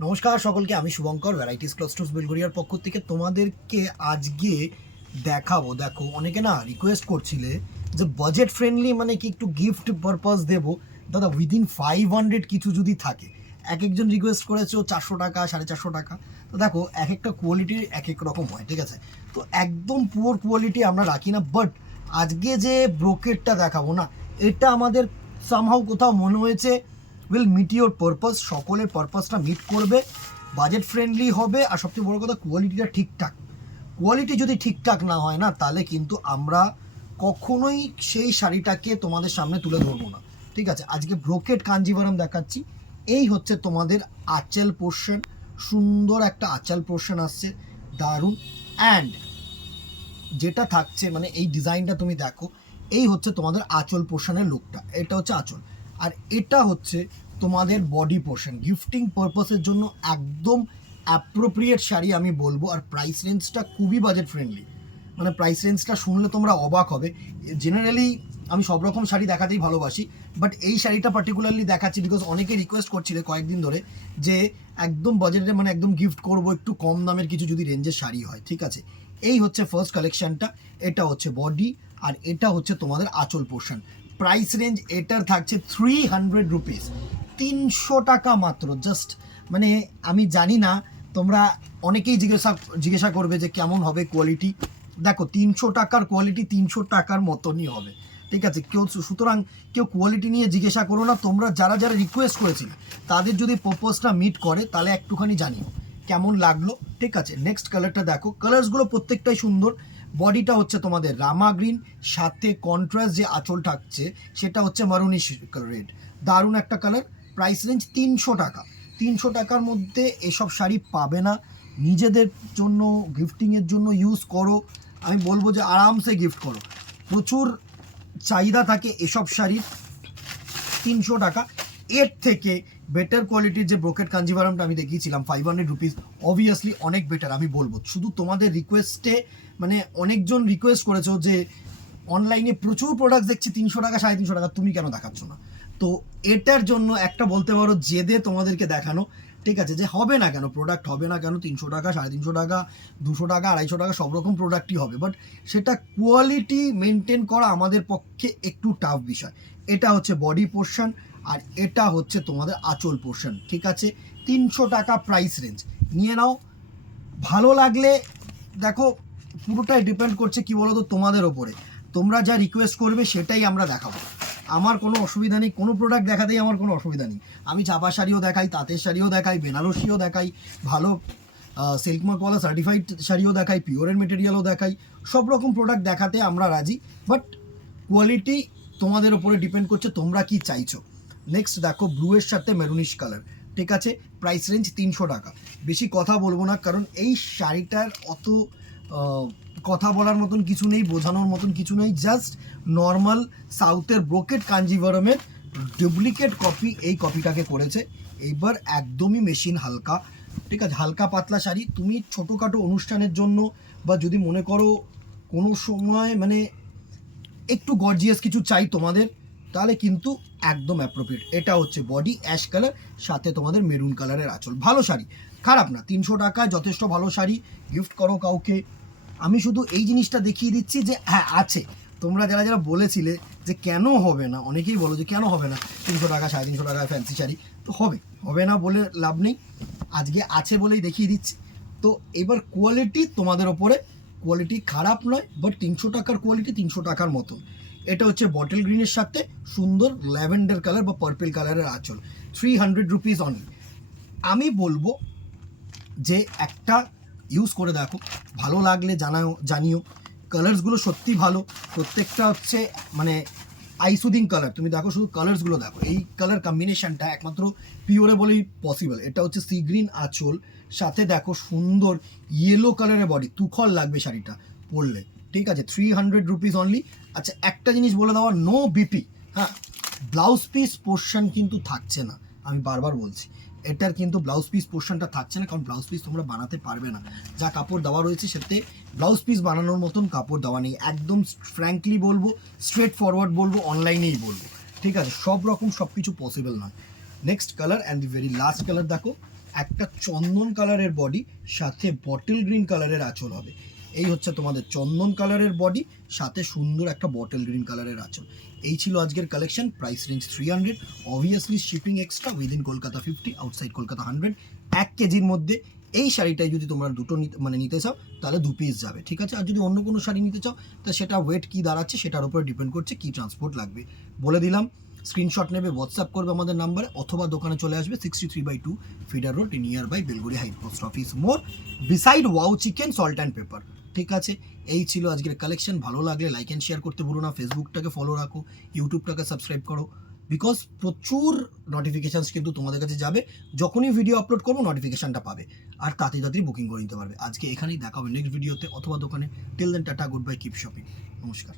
নমস্কার সকলকে, আমি শুভঙ্কর ভ্যারাইটিস ক্লথ স্টোর্স বেলগড়িয়ার পক্ষ থেকে তোমাদেরকে আজকে দেখাবো। দেখো, অনেকে না রিকোয়েস্ট করছিলে যে বাজেট ফ্রেন্ডলি মানে কি একটু গিফট পারপাস দেবো দাদা, উইদিন 500 কিছু যদি থাকে। এক একজন রিকোয়েস্ট করেছে 400 টাকা, 450 টাকা। তো দেখো, এক একটা কোয়ালিটির এক এক রকম হয়, ঠিক আছে? তো একদম পুয়ার কোয়ালিটি আমরা রাখি না, বাট আজকে যে ব্রোকেটটা দেখাবো না, এটা আমাদের সামহাও কোথাও মনে হয়েছে উইল মিট ইউর পারপাস, সকলের পারপাসটা মিট করবে, বাজেট ফ্রেন্ডলি হবে, আর সবচেয়ে বড় কথা কোয়ালিটিটা ঠিকঠাক। কোয়ালিটি যদি ঠিকঠাক না হয় না, তাহলে কিন্তু আমরা কখনোই সেই শাড়িটাকে তোমাদের সামনে তুলে ধরবো না, ঠিক আছে? আজকে ব্রোকেট কাঞ্জিভারম দেখাচ্ছি। এই হচ্ছে তোমাদের আঁচল পোর্শন, সুন্দর একটা আঁচল পোর্শন আসছে, দারুণ। অ্যান্ড যেটা থাকছে মানে এই ডিজাইনটা তুমি দেখো, এই হচ্ছে তোমাদের আঁচল পোর্শনের লুকটা, এটা হচ্ছে আঁচল। আর এটা হচ্ছে তোমাদের বডি পোর্শন, গিফটিং পারপাসের জন্য একদম অ্যাপ্রোপ্রিয়েট শাড়ি আমি বলবো। আর প্রাইস রেঞ্জটা খুবই বাজেট ফ্রেন্ডলি, মানে প্রাইস রেঞ্জটা শুনলে তোমরা অবাক হবে। জেনারেলি আমি সব রকম শাড়ি দেখাতেই ভালোবাসি, বাট এই শাড়িটা পার্টিকুলারলি দেখাচ্ছি বিকজ অনেকে রিকোয়েস্ট করছিলে কয়েকদিন ধরে যে একদম বাজেটে মানে একদম গিফট করবো একটু কম দামের কিছু যদি রেঞ্জের শাড়ি হয়, ঠিক আছে? এই হচ্ছে ফার্স্ট কালেকশনটা, এটা হচ্ছে বডি, আর এটা হচ্ছে তোমাদের আঁচল পোর্শন। প্রাইস রেঞ্জ এটার থাকছে 300 রুপিস, 300 টাকা মাত্র। জাস্ট মানে আমি জানি না, তোমরা অনেকেই জিজ্ঞাসা করবে যে কেমন হবে কোয়ালিটি। দেখো, 300 টাকার কোয়ালিটি 300 টাকার মতনই হবে, ঠিক আছে? সুতরাং কেউ কোয়ালিটি নিয়ে জিজ্ঞাসা করো না। তোমরা যারা যারা রিকোয়েস্ট করেছিলে তাদের যদি পারপাসটা মিট করে তাহলে একটুখানি জানিও কেমন লাগলো, ঠিক আছে? নেক্সট কালারটা দেখো, কালার্সগুলো প্রত্যেকটাই সুন্দর। বডিটা হচ্ছে তোমাদের রামা গ্রিন, সাথে কন্ট্রাস্ট যে আঁচল থাকছে সেটা হচ্ছে মারুনিশ রেড, দারুণ একটা কালার। প্রাইস রেঞ্জ 300 টাকা। 300 টাকার মধ্যে এসব শাড়ি পাবে না। নিজেদের জন্য গিফটিংয়ের জন্য ইউজ করো, আমি বলবো যে আরামসে গিফট করো। প্রচুর চাহিদা থাকে এসব শাড়ির। 300 টাকা। এর থেকে বেটার কোয়ালিটির যে ব্রোকেট কাঞ্জিভারামটা আমি দেখিয়েছিলাম 500 রুপিস, অবভিয়াসলি অনেক বেটার আমি বলবো। শুধু তোমাদের রিকোয়েস্টে মানে অনেকজন রিকোয়েস্ট করেছো যে অনলাইনে প্রচুর প্রোডাক্ট দেখছি 300 টাকা, 350 টাকা, তুমি কেন দেখাচ্ছ না? তো এটার জন্য একটা বলতে পারো জেদে তোমাদেরকে দেখানো, ঠিক আছে? যে হবে না কেন, প্রোডাক্ট হবে না কেন? 300 টাকা, 350 টাকা, 200 টাকা, 250 টাকা, সব রকম প্রোডাক্টই হবে, বাট সেটা কোয়ালিটি মেনটেন করা আমাদের পক্ষে একটু টাফ বিষয়। এটা হচ্ছে বডি পোর্শন, আর এটা হচ্ছে তোমাদের আঁচল পোর্শন, ঠিক আছে? 300 টাকা প্রাইস রেঞ্জ, নিয়ে নাও। ভালো লাগলে দেখো, পুরোটাই ডিপেন্ড করছে কি বলো তো তোমাদের ওপরে। তোমরা যা রিকোয়েস্ট করবে সেটাই আমরা দেখাবো, আমার কোনো অসুবিধা নেই। কোনো প্রোডাক্ট দেখাতেই আমার কোনো অসুবিধা নেই। আমি চাপা শাড়িও দেখাই, তাঁতের শাড়িও দেখাই, বেনারসিও দেখাই, ভালো সিল্ক মার্কওয়ালা সার্টিফাইড শাড়িও দেখাই, পিওরের মেটেরিয়ালও দেখাই, সব রকম প্রোডাক্ট দেখাতে আমরা রাজি। বাট কোয়ালিটি তোমাদের ওপরে ডিপেন্ড করছে তোমরা কি চাইছো। নেক্সট দেখো, ব্লুয়ের সাথে মেরুনিশ কালার, ঠিক আছে? প্রাইস রেঞ্জ 300 টাকা। বেশি কথা বলবো না, কারণ এই শাড়িটার অত কথা বলার মতন কিছু নেই, বোঝানোর মতন কিছু নেই। জাস্ট নর্মাল সাউথের ব্রোকেট কাঞ্জিভারমের ডুপ্লিকেট কপি এই কপিটাকে করেছে। এইবার একদমই মেশিন হালকা, ঠিক আছে? হালকা পাতলা শাড়ি, তুমি ছোটোখাটো অনুষ্ঠানের জন্য বা যদি মনে করো কোনো সময় মানে একটু গর্জিয়াস কিছু চাই তোমাদের, তাহলে কিন্তু একদম অ্যাপ্রোপ্রিয়েট। এটা হচ্ছে বডি অ্যাশ কালার, সাথে তোমাদের মেরুন কালারের আঁচল। ভালো শাড়ি, খারাপ না। 300 টাকায় যথেষ্ট ভালো শাড়ি, গিফট করো কাউকে। আমি শুধু এই জিনিসটা দেখিয়ে দিচ্ছি যে হ্যাঁ আছে। তোমরা যারা যারা বলেছিলে যে কেন হবে না, অনেকেই বলো যে কেন হবে না, 300 টাকা, 350 টাকায় ফ্যান্সি শাড়ি, তো হবে, হবে না বলে লাভ নেই। আজকে আছে বলেই দেখিয়ে দিচ্ছি। তো এবার কোয়ালিটি তোমাদের ওপরে, কোয়ালিটি খারাপ নয়, বাট 300 টাকার কোয়ালিটি 300 টাকার মতন। এটা হচ্ছে বটল গ্রিনের সাথে সুন্দর ল্যাভেন্ডার কালার বা পার্পল কালারের আঁচল, 300 রুপিস অনলি। আমি বলবো যে একটা ইউজ করে দেখো, ভালো লাগলে জানিও। কালার্সগুলো সত্যি ভালো, প্রত্যেকটা হচ্ছে মানে আইসুদিং কালার। তুমি দেখো, শুধু কালার্সগুলো দেখো, এই কালার কম্বিনেশনটা একমাত্র পিওরে বলেই পসিবল। এটা হচ্ছে সি গ্রিন আঁচল, সাথে দেখো সুন্দর ইয়েলো কালারের বডি, তুখল লাগবে শাড়িটা পরলে, ঠিক আছে? 300 রুপিস অনলি। আচ্ছা, একটা জিনিস বলে দেওয়া, নো বিপি, হ্যাঁ? ব্লাউজ পিস পোর্শন কিন্তু থাকছে না, আমি বারবার বলছি। এটার কিন্তু ব্লাউজ পিস পোর্শনটা থাকছে না, কারণ ব্লাউজ পিস তোমরা বানাতে পারবে না। যা কাপড় দেওয়া রয়েছে সেতে ব্লাউজ পিস বানানোর মতন কাপড় দেওয়া নেই। একদম ফ্র্যাঙ্কলি বলবো, স্ট্রেট ফরওয়ার্ড বলবো, অনলাইনেই বলবো, ঠিক আছে? সব রকম সব কিছু পসিবল নয়। Next colour and the very last colour দেখো, একটা চন্দন কালারের বডি, সাথে বটল গ্রিন কালারের আঁচল হবে। এই হচ্ছে তোমাদের চন্দন কালারের বডি, সাথে সুন্দর একটা বটল গ্রিন কালারের আঁচল। এই ছিল আজকের collection. Price range 300, obviously shipping extra, within Kolkata 50, outside Kolkata 100। 1 কেজির মধ্যে এই শাড়িটাই যদি তোমরা দুটো নিতে চাও তাহলে 2 পিস যাবে, ঠিক আছে। আর যদি অন্য কোনো শাড়ি নিতে চাও তা সেটা ওয়েট কী দাঁড়াচ্ছে সেটার উপরে ডিপেন্ড করছে কী ট্রান্সপোর্ট লাগবে। বলে দিলাম, স্ক্রিনশট নেবে, হোয়াটসঅ্যাপ করবে আমাদের নাম্বারে, অথবা দোকানে চলে আসবে 63/2 feeder road, near by Belguri high post office মোড়, beside Wow Chicken, salt and pepper. ঠিক আছে, এই ছিল আজকের কালেকশন। ভালো লাগলে লাইক অ্যান্ড শেয়ার করতে ভুলো না, ফেসবুকটাকে ফলো রাখো, ইউটিউবটাকে সাবস্ক্রাইব করো, বিকজ প্রচুর নোটিফিকেশানস কিন্তু তোমাদের কাছে যাবে। যখনই ভিডিও আপলোড করবো নোটিফিকেশানটা পাবে, আর তাড়াতাড়ি বুকিং করে নিতে পারবে। আজকে এখানেই দেখা হবে নেক্সট ভিডিওতে অথবা দোকানে। Till then tata, good bye, keep shopping, নমস্কার।